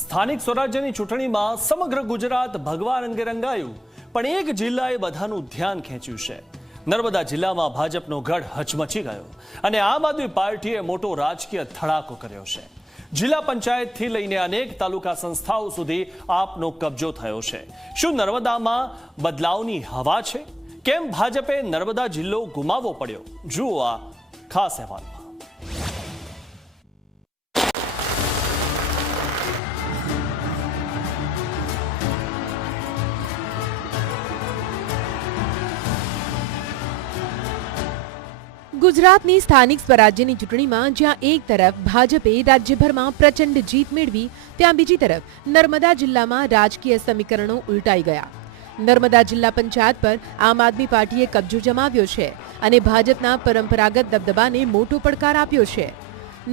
સ્થાનિક સ્વરાજ્યની ચૂંટણીમાં સમગ્ર ગુજરાત ભગવા રંગે રંગાયું, પણ એક જિલ્લાએ બધાનું ધ્યાન ખેંચ્યું છે. નર્મદા જિલ્લામાં ભાજપનો ગઢ હચમચી ગયો અને આમ આદમી પાર્ટીએ મોટો રાજકીય ધડાકો કર્યો છે. જિલ્લા પંચાયતથી લઈને અનેક તાલુકા સંસ્થાઓ સુધી આપનો કબજો થયો છે. શું નર્મદામાં બદલાવની હવા છે? કેમ ભાજપે નર્મદા જિલ્લો ગુમાવવો પડ્યો? જુઓ આ ખાસ અહેવાલમાં. ગુજરાતની સ્થાનિક સ્વરાજ્યની ચૂંટણીમાં જ્યાં એક તરફ ભાજપે રાજ્યભરમાં પ્રચંડ જીત મેળવી, ત્યાં બીજી તરફ નર્મદા જિલ્લામાં રાજકીય સમીકરણો ઉલટાઈ ગયા. નર્મદા જિલ્લા પંચાયત પર આમ આદમી પાર્ટીએ કબજો જમાવ્યો છે અને ભાજપના પરંપરાગત દબદબાને મોટો પડકાર આપ્યો છે.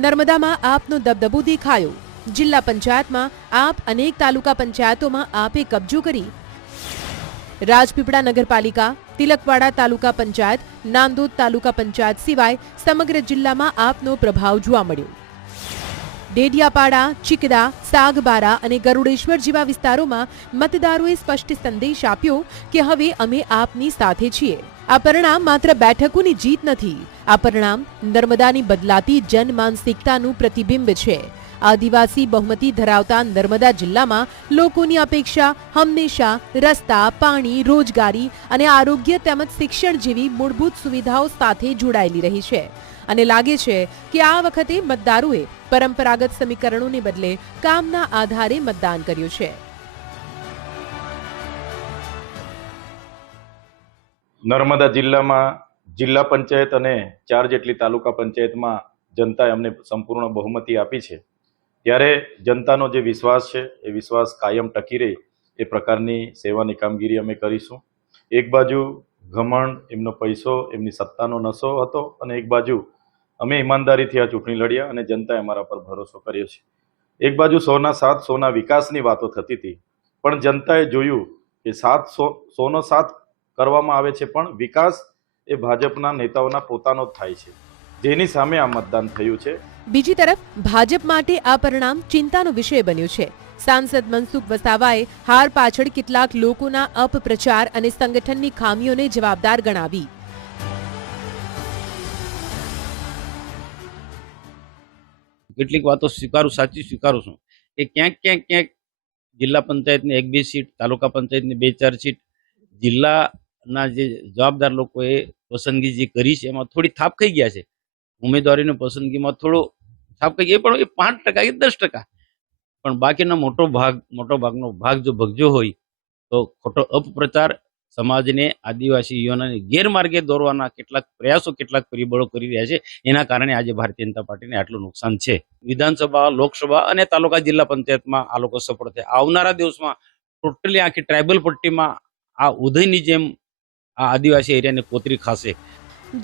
નર્મદામાં આપનો દબદબો દેખાયો. જિલ્લા પંચાયતમાં આપ અનેક તાલુકા પંચાયતોમાં આપે કબજો કરી. રાજપીપળા નગરપાલિકા, તિલકવાડા તાલુકા પંચાયત, નાંદોદ તાલુકા પંચાયત સિવાય સમગ્ર જિલ્લામાં આપનો પ્રભાવ જોવા મળ્યો. ડેડિયાપાડા, ચીકદા, સાગબારા અને ગરુડેશ્વર જેવા વિસ્તારોમાં મતદારોએ સ્પષ્ટ સંદેશ આપ્યો કે હવે અમે આપની સાથે છીએ. આ પરિણામ માત્ર બેઠકોની જીત નથી, આ પરિણામ નર્મદાની બદલાતી જનમાનસિકતાનું પ્રતિબિંબ છે. આદિવાસી બહુમતી ધરાવતા નર્મદા જિલ્લામાં લોકોની અપેક્ષા હંમેશા રસ્તા, પાણી, રોજગારી અને આરોગ્ય તેમજ શિક્ષણ જેવી મૂળભૂત સુવિધાઓ સાથે જોડાયેલી રહી છે અને લાગે છે કે આ વખતે મતદારોએ પરંપરાગત સમીકરણોને બદલે કામના આધારે મતદાન કર્યું છે. નર્મદા જિલ્લામાં જિલ્લા પંચાયત અને 4 જેટલી તાલુકા પંચાયતમાં જનતાએ અમને સંપૂર્ણ બહુમતી આપી છે. ત્યારે જનતાનો જે વિશ્વાસ છે એ વિશ્વાસ કાયમ ટકી રહે એ પ્રકારની સેવાની કામગીરી અમે કરીશું. એક બાજુ ઘમંડ, એમનો પૈસો, એમની સત્તાનો નશો હતો અને એક બાજુ અમે ઈમાનદારીથી આ ચૂંટણી લડ્યા અને જનતાએ અમારા પર ભરોસો કર્યો છે. એક બાજુ 100ના 7 100ના વિકાસની વાતો થતી હતી, પણ જનતાએ જોયું કે 100નો 7 કરવામાં આવે છે પણ વિકાસ એ ભાજપના નેતાઓના પોતાનો જ થાય છે, જેની સામે આ મતદાન થયું છે. બીજી તરફ ભાજપ માટે આ પરિણામ ચિંતાનો વિષય બન્યું છે. સાંસદ મનસુખ વસાવાએ હાર પાછળ કેટલાક લોકોના અપપ્રચાર અને સંગઠનની ખામીઓને જવાબદાર ગણાવી. કેટલીક વાતો સાચી સ્વીકારું છું કે ક્યાંક જિલ્લા પંચાયતની 1-2 સીટ, તાલુકા પંચાયતની 2-4 સીટ જિલ્લાના જે જવાબદાર લોકોએ પસંદગી જે કરી છે એમાં થોડી થાપ ખાઈ ગયા છે. ઉમેદવારીની પસંદગીમાં થોડો થાપ ખાઈ ગયા, પણ એ 5% કે 10%, પણ બાકીનો મોટો ભાગનો ભાગ જો ભગજો હોય તો ખોટો અપપ્રચાર, સમાજને, આદિવાસી યુવાનોને ગેરમાર્ગે દોરવાના કેટલાક પ્રયાસો, કેટલાક પરિબળો કરી રહ્યા છે. એના કારણે આજે ભારતીય જનતા પાર્ટીને આટલું નુકસાન છે. વિધાનસભા, લોકસભા અને તાલુકા જિલ્લા પંચાયતમાં આ લોકો સફળ થયા. આવનારા દિવસમાં ટોટલી આખી ટ્રાઇબલ પટ્ટીમાં આ ઉદયની જેમ આ આદિવાસી એરિયાને કોતરી ખાશે.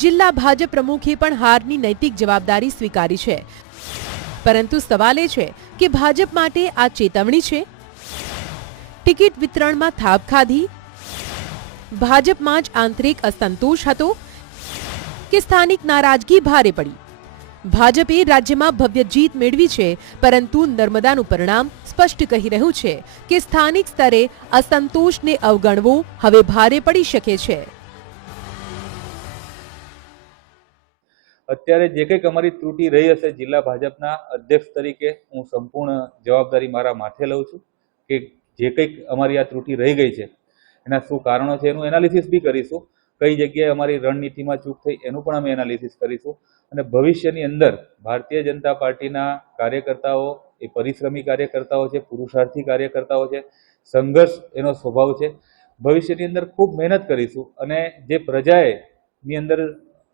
જિલ્લા ભાજપ પ્રમુખે પણ હારની નૈતિક જવાબદારી સ્વીકારી છે, પરંતુ સવાલ એ છે કે ભાજપ માટે આ ચેતવણી છે? ટિકિટ વિતરણમાં થાપ ખાધી? ભાજપમાં જ આંતરિક અસંતોષ હતો કે સ્થાનિક નારાજગી ભારે પડી? ભાજપે રાજ્યમાં ભવ્ય જીત મેળવી છે, પરંતુ નર્મદાનું પરિણામ સ્પષ્ટ કહી રહ્યું છે કે સ્થાનિક સ્તરે અસંતોષને અવગણવો હવે ભારે પડી શકે છે. અત્યારે જે કંઈક અમારી ત્રુટિ રહી હશે, જિલ્લા ભાજપના અધ્યક્ષ તરીકે હું સંપૂર્ણ જવાબદારી મારા માથે લઉં છું કે જે કંઈક અમારી આ ત્રુટિ રહી ગઈ છે એના શું કારણો છે એનું એનાલિસિસ બી કરીશું. કઈ જગ્યાએ અમારી રણનીતિમાં ચૂક થઈ એનું પણ અમે એનાલિસિસ કરીશું. અને ભવિષ્યની અંદર ભારતીય જનતા પાર્ટીના કાર્યકર્તાઓ એ પરિશ્રમી કાર્યકર્તાઓ છે, પુરુષાર્થી કાર્યકર્તાઓ છે, સંઘર્ષ એનો સ્વભાવ છે. ભવિષ્યની અંદર ખૂબ મહેનત કરીશું અને જે પ્રજાની અંદર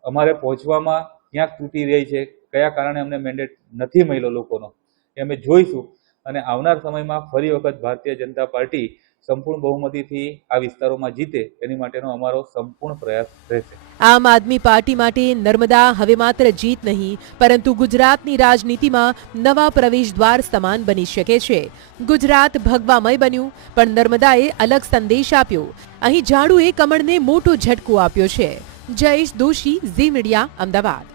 અમારે પહોંચવામાં ક્યાંક તૂટી રહી છે, કયા કારણે અમને મેન્ડેટ નથી મળ્યો લોકોનો, એ અમે જોઈશું અને આવનાર સમયમાં ફરી વખત ભારતીય જનતા પાર્ટી સંપૂર્ણ બહુમતીથી આ વિસ્તારોમાં જીતે એની માટેનો અમારો સંપૂર્ણ પ્રયાસ રહેશે. આમ આદમી પાર્ટી માટે નર્મદા હવે માત્ર જીત નહીં, પરંતુ ગુજરાતની રાજનીતિમાં નવા પ્રવેશ દ્વાર સમાન બની શકે છે. ગુજરાત ભગવામય બન્યું, પણ નર્મદાએ અલગ સંદેશ આપ્યો. અહીં ઝાડુએ કમળને મોટો ઝટકો આપ્યો છે. જયેશ દોશી, ઝી મીડિયા, અમદાવાદ.